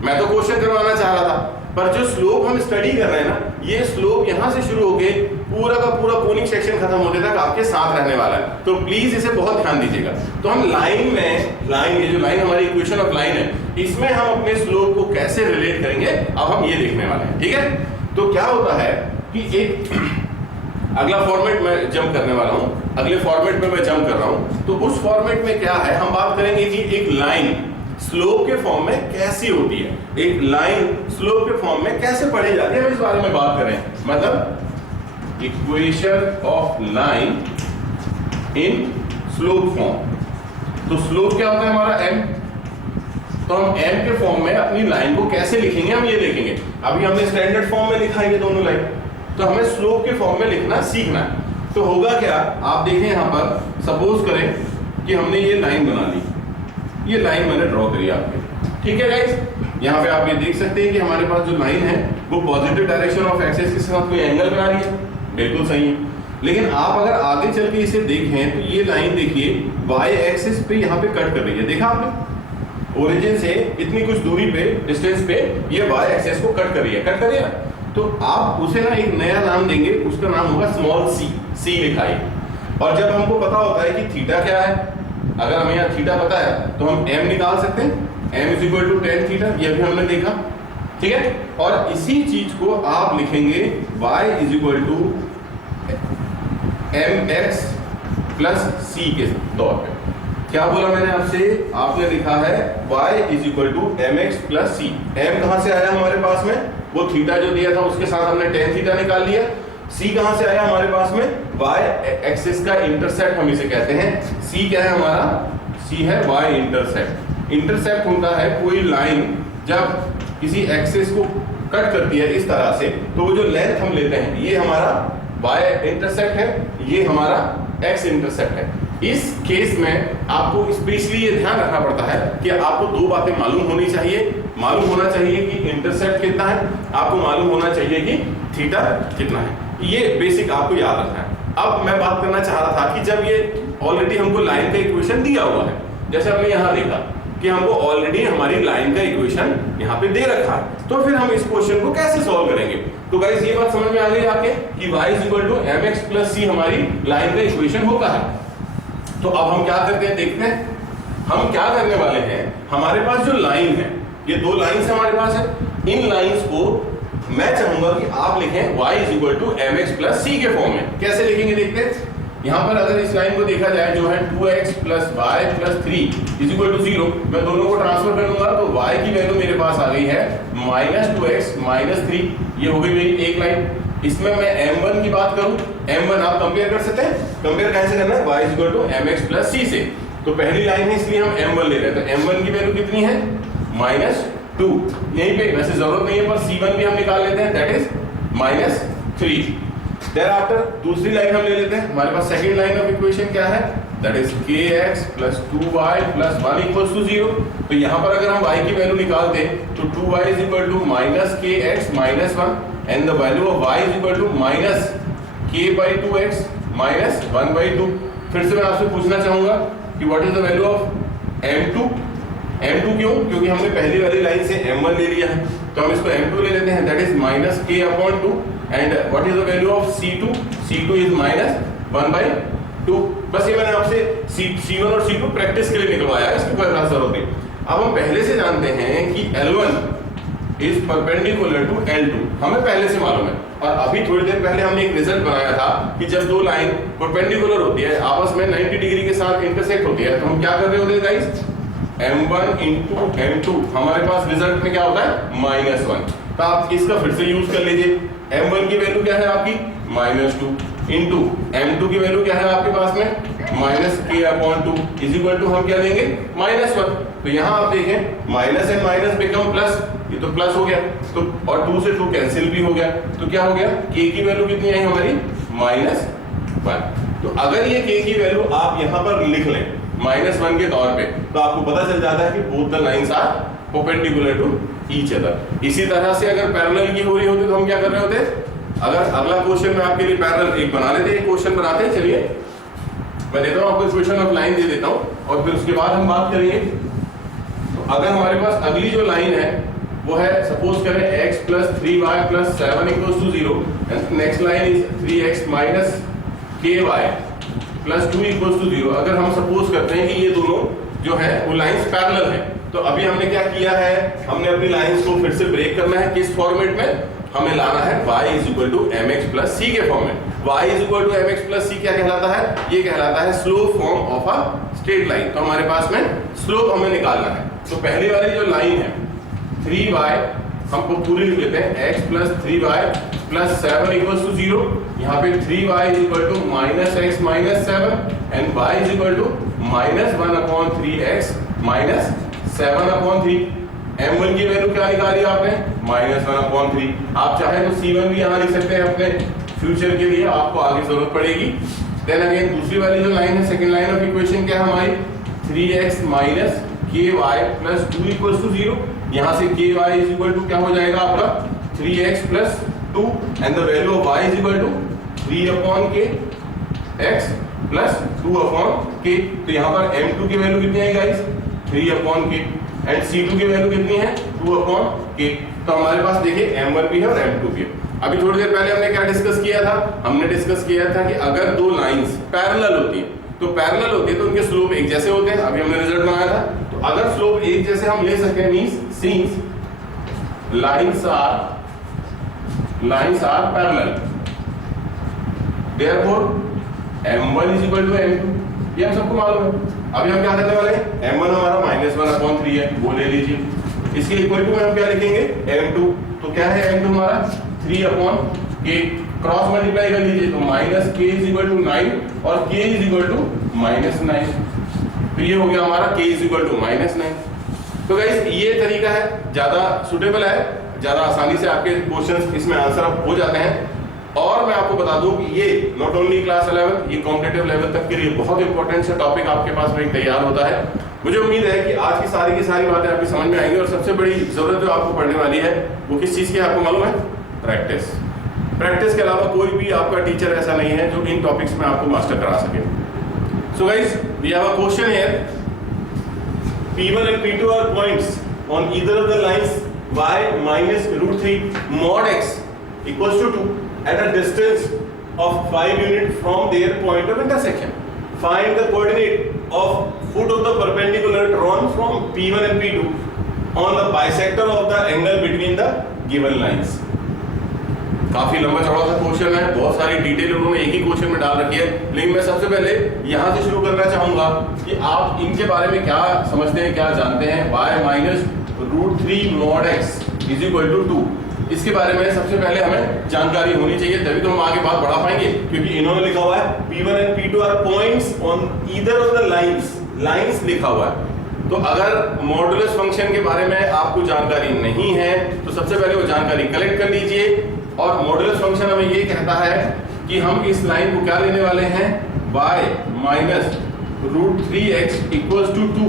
मैं तो क्वेश्चन करवाना चाह रहा था, पर जो स्लोप हम स्टडी कर रहे हैं ना, ये स्लोप यहाँ से शुरू होके पूरा का पूरा कोनिक सेक्शन खत्म होने तक आपके साथ रहने वाला है। तो प्लीज इसे बहुत ध्यान दीजिएगा। तो हम ये जो लाइन हमारी इक्वेशन ऑफ लाइन है, इसमें हम अपने स्लोप को कैसे रिलेट करेंगे अब हम ये देखने वाले हैं, ठीक है। तो क्या होता है कि एक अगला फॉर्मेट में जंप करने वाला हूं, अगले फॉर्मेट में मैं जंप कर रहा हूं। तो उस फॉर्मेट में क्या है, हम बात करेंगे कि एक लाइन स्लोप के फॉर्म में कैसी होती है, एक लाइन स्लोप के फॉर्म में कैसे पढ़ी जाती है, हम इस बारे में बात करें। मतलब equation of line in slope form. तो स्लोप क्या होता है हमारा m, तो हम m के फॉर्म में अपनी लाइन को कैसे लिखेंगे हम ये देखेंगे। अभी हमने स्टैंडर्ड फॉर्म में लिखा है ये दोनों लाइन, तो हमें स्लोप के फॉर्म में लिखना सीखना है। तो होगा क्या, आप देखें यहाँ पर सपोज करें कि हमने ये लाइन बना ली, ये लाइन मैंने ड्रॉ करी आपके, ठीक है गाइस। यहाँ पे आप ये देख सकते हैं कि हमारे पास जो लाइन है वो पॉजिटिव डायरेक्शन ऑफ एक्सिस के साथ कोई एंगल बना रही है, बिल्कुल सही है। लेकिन आप अगर आगे चल के इसे देखें तो ये लाइन देखिए y एक्सिस पे यहाँ पे कट कर रही है, देखा आपने, ओरिजिन से इतनी कुछ दूरी पे, डिस्टेंस पे ये y एक्सिस को कट कर रही है, कट करिए ना। तो आप उसे ना एक नया नाम देंगे, उसका नाम होगा स्मॉल c लिखाई। और जब हमको पता होता है कि थीटा क्या है, अगर हमें यहाँ थीटा पता है तो हम m निकाल सकते हैं, m is equal to tan theta, ये भी हमने देखा, ठीक है। और इसी चीज को आप लिखेंगे y is equal to mx plus c के तौर पे। क्या बोला मैंने आपसे, आपने लिखा है y is equal to mx plus c। m कहां से आया हमारे पास में, वो थीटा जो दिया था उसके साथ हमने tan थीटा निकाल लिया। c कहां से आया हमारे पास में, y एक्सिस का इंटरसेप्ट हम इसे कहते हैं। c क्या है हमारा, c है y इंटरसेप्ट। इंटरसेप्ट होता है कोई लाइन जब किसी एक्सिस को कट करती है इस तरह से, तो वो जो लेंथ हम लेते हैं ये हमारा y इंटरसेप्ट है, ये हमारा x इंटरसेप्ट है। इस केस में आपको स्पेशली ये ध्यान रखना पड़ता है कि आपको दो बातें मालूम होनी चाहिए। मालूम होना चाहिए कि इंटरसेप्ट कितना है, आपको मालूम होना चाहिए कि थीटा कितना है। ये बेसिक आपको याद रखना है। अब मैं बात करना चाह रहा था कि जब ये ऑलरेडी हमको लाइन का इक्वेशन दिया हुआ है, जैसे हमने यहाँ देखा कि हमको ऑलरेडी हमारी लाइन का इक्वेशन यहाँ पे दे रखा है, तो फिर हम इस क्वेश्चन को कैसे सॉल्व करेंगे। तो गाइस ये बात समझ में आ गई आपके कि y is equal to mx plus c हमारी लाइन का इक्वेशन होता है। तो अब हम क्या करते हैं, देखते हैं हम क्या करने वाले हैं। हमारे पास जो लाइन है ये दो लाइंस हमारे पास है, इन लाइंस को मैं चाहूंगा कि आप लिखें y is equal to mx plus c के फॉर्म में। कैसे लिखेंगे देखते हैं। यहाँ पर अगर इस लाइन को देखा जाए जो है 2x plus y plus 3 is equal to 0, मैं दोनों को ट्रांसफर कर दूंगा तो y की वैल्यू मेरे पास आ गई है -2x माइनस 3, ये हो गई मेरी एक लाइन। इसमें मैं m1 की बात करूं, m1 आप कंपेयर कर सकते हैं, कंपेयर कैसे करना है, y is equal to mx plus c से। तो पहली लाइन है इसलिए हम m1 ले रहे हैं, तो m1 की वैल्यू कितनी है -2, यहीं पे वैसे जरूरत नहीं है पर c1 भी हम निकाल लेते हैं, दैट इज -3। Thereafter दूसरी लाइन हम ले लेते हैं, हमारे पास सेकंड लाइन ऑफ इक्वेशन क्या है, that is kx plus 2y plus 1 equals to 0। तो यहाँ पर अगर हम y की वैल्यू निकालते तो 2y is equal to minus kx minus 1 and the value of y is equal to minus k by 2x minus 1 by 2। फिर से मैं आपसे पूछना चाहूंगा कि what is the value of m2। m2 क्यों, क्योंकि हमने पहली वाली लाइन से m1 ले लिया है, तो हम इसको m2 ले लेते हैं, that is minus k upon 2 and what is the value of c2, c2 is minus 1 by 2। बस ये मैंने आपसे c1 और c2 प्रैक्टिस के लिए निकलवाया है, इसकी कोई खास जरूरत नहीं। अब हम पहले से जानते हैं कि L1 is perpendicular to L2, हमें पहले से मालूम है, और अभी थोड़ी देर पहले हमने एक रिजल्ट बनाया था कि जब दो लाइन परपेंडिकुलर होती है, आपस में 90 डिग्री के साथ इंटरसेक्ट होती है, तो हम क्या कर रहे होते हैं गाइस, m1 इंटू m2, हमारे पास रिजल्ट में क्या होता है -1। तो आप इसका फिर से यूज कर लीजिए, m1 की वैल्यू क्या है आपकी -2 इंटू m2 की वैल्यू क्या है आपके पास में -k upon 2 is equal to हम क्या लेंगे -1। तो यहाँ आप देखें minus and minus become plus, ये तो प्लस हो गया, तो और 2 से 2 कैंसिल भी हो गया, तो क्या हो गया, k की वैल्यू कितनी आई हमारी -1। तो अगर ये k की वैल्यू आप यहाँ पर लिख लें -1 के तौर पे, तो आपको पता चल जाता है कि both the lines are perpendicular to each other. इसी तरह से अगर पैरेलल की हो रही होती तो हम क्या कर रहे होते, अगर अगला क्वेश्चन में आपके लिए पैरेलल एक बना लेते, एक क्वेश्चन बनाते हैं, चलिए मैं देता हूं आपको इक्वेशन ऑफ लाइन दे देता हूं और फिर उसके बाद हम बात करेंगे। तो अगर हमारे पास अगली जो लाइन है वो है, सपोज करें x plus 3y plus 7 equals to 0 and next line is 3x minus ky plus 2 equals to 0। अगर हम सपोज करते हैं कि ये दोनों जो है वो लाइंस पैरेलल है, तो अभी हमने क्या किया है, हमने अपनी लाइंस को फिर से ब्रेक करना है, किस फॉर्मेट में, हमें लाना है y is equal to mx plus c के फॉर्म में। y is equal to mx plus c क्या कहलाता है, ये कहलाता है slope form of a straight line. तो हमारे पास में स्लोप हमें निकालना है, तो पहली वाली जो लाइन है 3y हमको पूरी लिख लेते हैं, x plus 3y plus 7 equals to 0। यहाँ पे 3y is equal to minus x minus 7 and y is equal to -1 upon 3x minus 7 upon 3। m1 की वैल्यू क्या निकाली आपने, -1 अपॉन 3। आप चाहे तो c1 भी यहाँ लिख सकते हैं अपने फ्यूचर के लिए, आपको आगे जरूरत पड़ेगी। देन अगेन दूसरी वाली जो लाइन है, सेकंड लाइन ऑफ इक्वेशन क्या है हमारी, 3x minus ky plus 2 equals to 0। यहाँ से ky इज इक्वल टू क्या हो जाएगा आपका 3x plus 2 and the value of y is equal to 3 upon k x plus 2 upon k। तो यहाँ पर m2 की वैल्यू कितनी है guys, 3 upon k and c2 की वैल्यू कितनी है, 2 अपॉन k। तो हमारे पास देखिए m1 भी है और m2 भी है। अभी थोड़ी देर पहले हमने क्या डिस्कस किया था, हमने डिस्कस किया था कि अगर दो लाइंस पैरेलल होती है, तो पैरेलल होती है तो उनके स्लोप एक जैसे होते हैं, अभी हमने रिजल्ट बनाया था। तो अगर स्लोप एक जैसे हम ले सके means since lines are parallel, therefore m1 is equal to m2, ये हम सबको मालूम है। अभी हम क्या करने वाले हैं, m1 हमारा -1 अपॉन 3 है, वो ले लीजिए, इसके इक्वल टू में हम क्या लिखेंगे m2। तो क्या है m2 हमारा 3 अपॉन k, क्रॉस मल्टीप्लाई कर लीजिए, तो minus k is equal to 9 और k इज इक्वल टू -9। तो ये हो गया हमारा k इज इक्वल टू -9। तो गाइस ये तरीका है, ज्यादा सुटेबल है, ज्यादा आसानी से आपके क्वेश्चंस इसमें आंसर हो जाते हैं। और मैं आपको बता दूं कि ये नॉट ओनली क्लास 11, ये कॉम्पिटिटिव लेवल तक के लिए बहुत इंपॉर्टेंट सा टॉपिक आपके पास में तैयार होता है। मुझे उम्मीद है कि आज की सारी बातें आपकी समझ में आएंगी। और सबसे बड़ी जरूरत जो आपको पड़ने वाली है वो किस चीज़ की आपको मालूम है, प्रैक्टिस। प्रैक्टिस के अलावा कोई भी आपका टीचर ऐसा नहीं है जो इन टॉपिक्स में आपको मास्टर करा सके। So guys we have a question here, P1 and P2 are points on either of the lines y minus √3 mod x equals to 2 at a distance of 5 units from their point of intersection. Find the coordinate of foot of the perpendicular drawn from P1 and P2 on the bisector of the angle between the given lines. काफी लंबा चौड़ा सा question है, बहुत सारी detail उन्होंने एक ही question में डाल रखी है, लेकिन मैं सबसे पहले यहां से शुरू करना चाहूंगा कि आप इनके बारे में क्या समझते हैं, क्या जानते हैं। y minus root 3 mod x is equal to 2, इसके बारे में सबसे पहले हमें जानकारी होनी चाहिए, तभी तो हम आगे बात बढ़ा पाएंगे। क्योंकि इन्होंने लिखा हुआ है P1 and P2 are points on either of the lines लिखा हुआ है। तो अगर मॉडुलस फंक्शन के बारे में आपको जानकारी नहीं है तो सबसे पहले वो जानकारी कलेक्ट कर लीजिए। और मॉडुलस फंक्शन हमें ये कहता है कि हम इस लाइन को क्या लेने वाले हैं, y minus root 3x equals to 2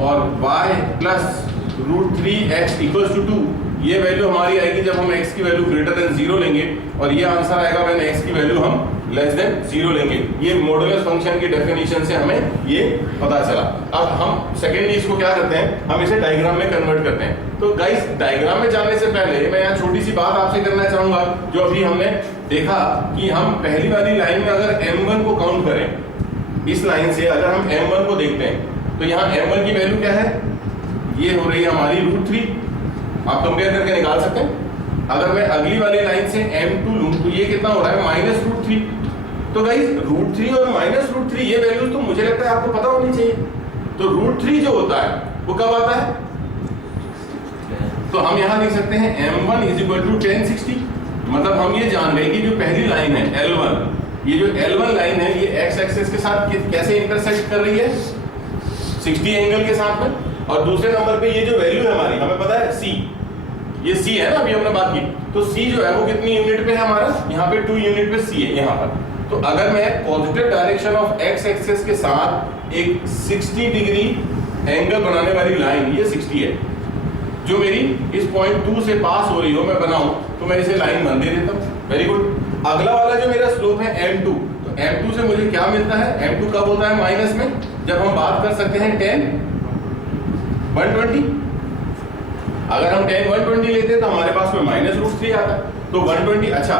और y plus root 3x equals to 2, ये वैल्यू हमारी आएगी जब हम x की वैल्यू ग्रेटर देन 0 लेंगे, और ये आंसर आएगा व्हेन x की वैल्यू हम लेस देन 0 लेंगे। ये मॉडुलस फंक्शन की डेफिनेशन से हमें ये पता चला। अब हम सेकेंडली इसको क्या करते हैं, हम इसे डायग्राम में कन्वर्ट करते हैं। तो गाइस डायग्राम में जाने से पहले मैं यहाँ छोटी सी बात आपसे करना चाहूंगा, जो अभी हमने देखा कि हम पहली वाली लाइन में अगर m1 को काउंट करें, इस लाइन से अगर हम m1 को देखते हैं तो यहाँ m1 की वैल्यू क्या है, ये हो रही है हमारी रूट 3, आप कंपेयर करके निकाल सकते हैं। अगर मैं अगली वाली लाइन से m2 लूं तो ये कितना हो रहा है, माइनस रूट 3। तो गाइस रूट 3 और माइनस रूट 3 ये वैल्यूज तो मुझे लगता है आपको पता होनी चाहिए। तो रूट 3 जो होता है वो कब आता है, तो हम यहाँ लिख सकते हैं m1 इज इक्वल टू 1060। मतलब हम ये जान गए कि जो पहली लाइन है L1, ये जो L1 लाइन है ये x एक्सिस के साथ कैसे इंटरसेक्ट कर रही है, 60 एंगल के साथ में। और दूसरे नंबर पे ये जो वैल्यू है हमारी, हमें पता है c, ये c है ना, अभी हमने बात की, तो c जो है वो कितनी यूनिट पे है हमारा, यहाँ पे 2 यूनिट पे c है यहाँ पर। तो अगर मैं positive direction of x axis के साथ एक 60 डिग्री एंगल बनाने वाली लाइन, ये 60 है, जो मेरी इस पॉइंट 2 से पास हो रही हो, मैं बनाऊं तो मैं इसे लाइन 1 दे देता हूं। Very good. अगला वाला जो मेरा स्लोप है m2, तो m2 से मुझे क्या मिलता है, m2 कब होता है माइनस में, जब हम बात कर सकते हैं 10 120। अगर हम 10 120 लेते हैं तो हमारे पास में माइनस रूट 3 आता है। तो 120, अच्छा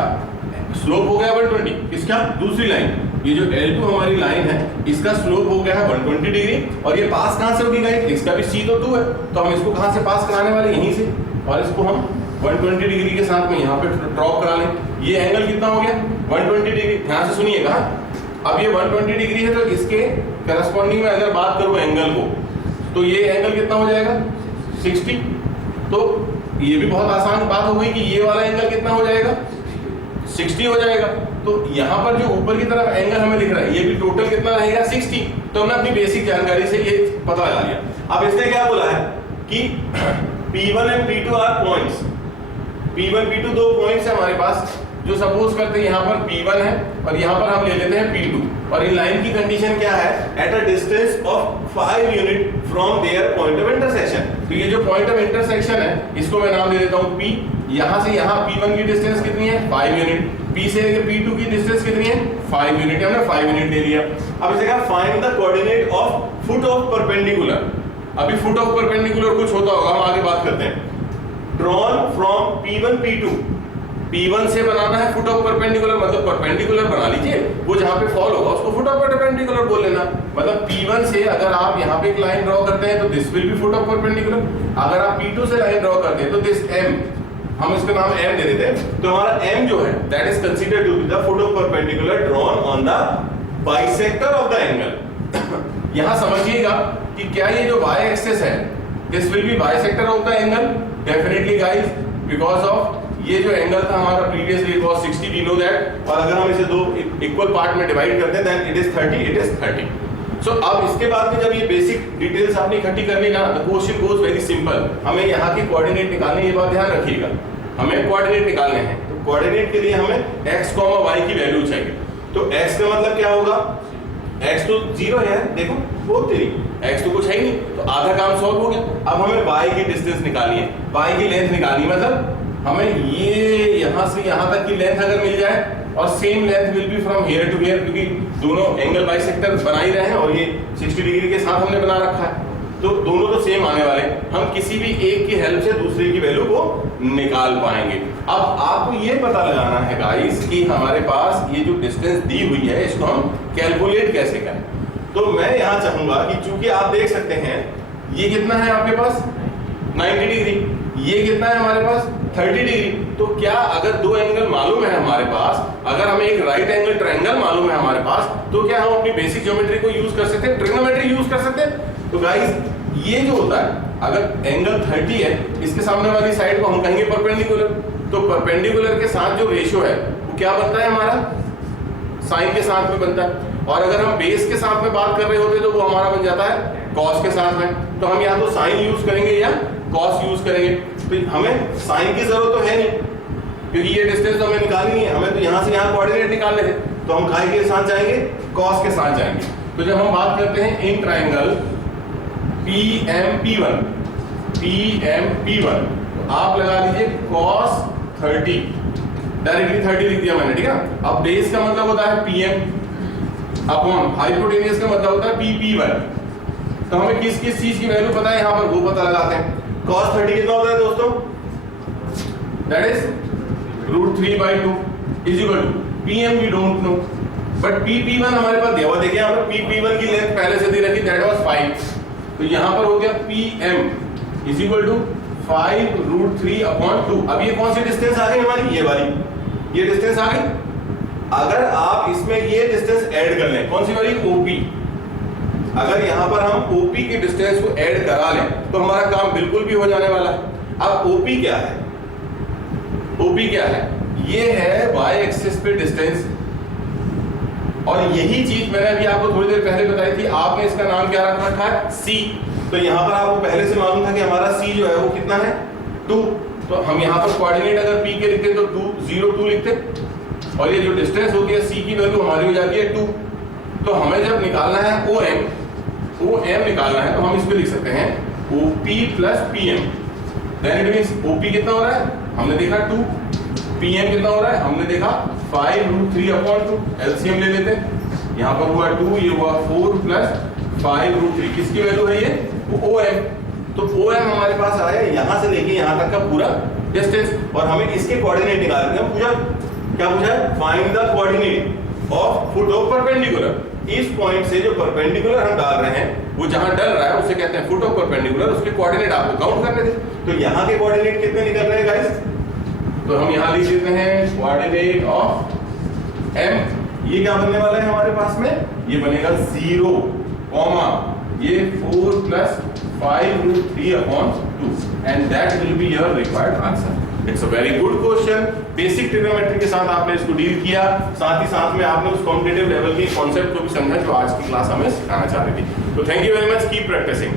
स्लोप हो गया 120, किसका, दूसरी लाइन, ये जो L2 हमारी लाइन है इसका स्लोप हो गया है 120 डिग्री। और ये पास कहां से होगी गाइस, इसका भी c तो 2 है, तो हम इसको कहां से पास कराने वाले, यहीं से, और इसको हम 120 डिग्री के साथ में यहाँ पे ड्रॉप करा लें। ये एंगल कितना हो गया 120 डिग्री। ध्यान से सुनिएगा, अब ये 120 डिग्री है तो इसके करस्पॉन्डिंग में अगर बात करूं एंगल को, तो ये एंगल कितना हो जाएगा 60। तो ये भी बहुत आसान बात हो गई कि ये वाला एंगल कितना हो जाएगा 60 हो जाएगा। तो यहाँ पर जो ऊपर की तरफ एंगल हमें दिख रहा है ये भी टोटल कितना रहेगा 60। तो हमने अपनी बेसिक जानकारी से ये पता लगा लिया। अब इसने क्या बोला है कि P1 and P2 are points, P1 P2 दो पॉइंट्स है हमारे पास, जो सपोज करते हैं यहाँ पर P1 है और यहाँ पर हम ले लेते हैं P2, और इन लाइन की कंडीशन क्या है, at a distance of 5 unit from their point of intersection. तो ये जो पॉइंट ऑफ इंटरसेक्शन है इसको मैं नाम दे देता हूँ P। यहाँ से यहाँ P1 की डिस्टेंस कितनी है 5 यूनिट, P से P2 की डिस्टेंस कितनी है 5 यूनिट, हमने 5 यूनिट ले लिया। अब इसे कहा find the coordinate of foot of perpendicular. अभी फुट ऑफ परपेंडिकुलर कुछ होता होगा, हम आगे बात करते हैं। Drawn from P1 P2, P1 से बनाना है फुट ऑफ परपेंडिकुलर, मतलब परपेंडिकुलर बना लीजिए, वो जहाँ पे फॉल होगा उसको फुट ऑफ परपेंडिकुलर बोल लेना। मतलब P1 से अगर आप यहाँ पे एक लाइन ड्रॉ करते हैं तो this will B foot of perpendicular. अगर आप P2 से लाइन ड्रॉ करते हैं तो दिस M, हम इसका नाम M दे देते हैं। तो हमारा M जो है that is considered to be the foot of perpendicular drawn on the bisector of the angle. यहाँ समझिएगा कि क्या ये जो y एक्सिस है this will be bisector of the angle, definitely guys, because of ये जो एंगल था हमारा previously it was 60, we know that, और अगर हम इसे दो इक्वल पार्ट में डिवाइड करते हैं देन इट इज 30। सो अब इसके बाद में जब ये बेसिक डिटेल्स आपने इकट्ठी करने का, the question goes very simple. हमें यहाँ के कोऑर्डिनेट निकालने, ये बात ध्यान रखिएगा, हमें कोऑर्डिनेट निकालने हैं। तो कोऑर्डिनेट के लिए हमें x, y की वैल्यू चाहिए। तो x का मतलब क्या होगा, x तो 0 है, देखो वो तेरी x तो कुछ है ही नहीं, तो आधा काम सॉल्व हो गया। अब हमें y की डिस्टेंस निकालनी है, y की लेंथ निकालनी है, मतलब हमें ये यहाँ से यहाँ तक की लेंथ अगर मिल जाए, और same length will be from here to here, क्योंकि दोनों एंगल बाइसेक्टर बना ही रहे हैं और ये 60 डिग्री के साथ हमने बना रखा है, तो दोनों तो सेम आने वाले, हम किसी भी एक की हेल्प से दूसरे की वैल्यू को निकाल पाएंगे। अब आपको ये पता लगाना है गाइस कि हमारे पास ये जो डिस्टेंस दी हुई है इसको हम कैलकुलेट कैसे करें। तो मैं यहाँ चाहूंगा कि चूंकि आप देख सकते हैं ये कितना है आपके पास 90 डिग्री, ये कितना है हमारे पास 30 डिग्री। तो क्या अगर दो एंगल मालूम है हमारे पास, अगर हमें एक राइट एंगल ट्रायंगल मालूम है हमारे पास, तो क्या हम अपनी बेसिक ज्योमेट्री को यूज कर सकते हैं, ट्रिग्नोमेट्री यूज कर सकते हैं। तो गाइस ये जो होता है, अगर एंगल 30 है, इसके सामने वाली साइड को हम कहेंगे परपेंडिकुलर, तो परपेंडिकुलर के साथ जो रेशियो है वो क्या बनता है हमारा, साइन के साथ में बनता है। और अगर हम बेस के साथ में बात कर रहे होते तो वो हमारा बन जाता है कॉस के साथ में। तो हम या तो साइन यूज करेंगे या कॉस यूज करेंगे। तो हमें साइन की जरूरत तो है नहीं, क्योंकि ये डिस्टेंस तो हमें निकालनी नहीं है, हमें तो यहाँ से यहाँ कोऑर्डिनेट निकालने थे, तो हम काय के साथ जाएंगे, कॉस के साथ जाएंगे। तो जब हम बात करते हैं इन ट्राइंगल PMP1, तो आप लगा लीजिए cos 30, डायरेक्टली 30 लिख दिया मैंने, ठीक है। अब बेस का मतलब होता है PM अपॉन हाइपोटेन्यूज का मतलब होता है PP1। तो हमें किस किस चीज की वैल्यू पता है यहाँ पर, वो पता लगाते हैं। cos 30 कितना होता है दोस्तों, that is √3/2 is equal to PM we don't know, but PP1 हमारे पास दिया हुआ। देखिए यहाँ पर PP1 की लेंथ पहले से दी रखी, दैट वाज 5, तो यहाँ पर हो गया PM इज इक्वल टू 5√3/2। अब ये कौन सी डिस्टेंस आ गई हमारी, ये वाली, ये डिस्टेंस आ गई। अगर आप इसमें ये डिस्टेंस ऐड कर लें, कौन सी वाली, OP, अगर यहां पर हम OP की डिस्टेंस को ऐड करा लें तो हमारा काम बिल्कुल भी हो जाने वाला है। अब OP क्या है, OP क्या है, ये है y एक्सिस पे डिस्टेंस, और यही चीज मैंने अभी आपको थोड़ी देर पहले बताई थी। आपने इसका नाम क्या रख रखा है, C। तो यहां पर आपको पहले से मालूम था कि हमारा C जो है वो कितना है, 2। तो हम यहां पर कोऑर्डिनेट अगर P के लिखते तो 2 0 2 लिखते, और ये जो डिस्टेंस होती है C की वैल्यू हमारी हो जाती है 2। तो हमें जब निकालना है OM निकालना है, तो हम इसको लिख सकते हैं OP plus PM। Then it means OP कितना हो रहा है, हमने देखा 2, PM कितना हो रहा है, हमने देखा 5√3/2। एलसीएम ले लेते हैं, यहाँ पर हुआ 2, ये हुआ 4 प्लस 5√3, किसकी वैल्यू है ये, OM। तो OM हमारे पास आया यहाँ से लेके यहाँ तक का पूरा डिस्टेंस, और हमें इसके कोऑर्डिनेट निकालने हैं। पूछा क्या पूछा है, find the coordinate of foot of perpendicular. इस पॉइंट से जो परपेंडिकुलर हम डाल रहे हैं, वो जहां डल रहा है उसे कहते हैं फुट ऑफ परपेंडिकुलर, उसके कोऑर्डिनेट आपको काउंट करने थे। तो यहाँ के कोऑर्डिनेट कितने निकल रहे हैं गाइस, तो हम यहाँ लिख देते हैं कोऑर्डिनेट ऑफ M। ये क्या बनने वाला है हमारे पास में, ये बनेगा 0, ये 4 plus 5√3/2, and that will be your required answer. It's a very good question. Basic trigonometry के साथ आपने इसको डील किया, साथ ही साथ में आपने उस कॉम्पिटिटिव लेवल के कॉन्सेप्ट को भी समझा जो आज की क्लास हमें सिखाना चाह रही थी। तो thank you very much, keep practising.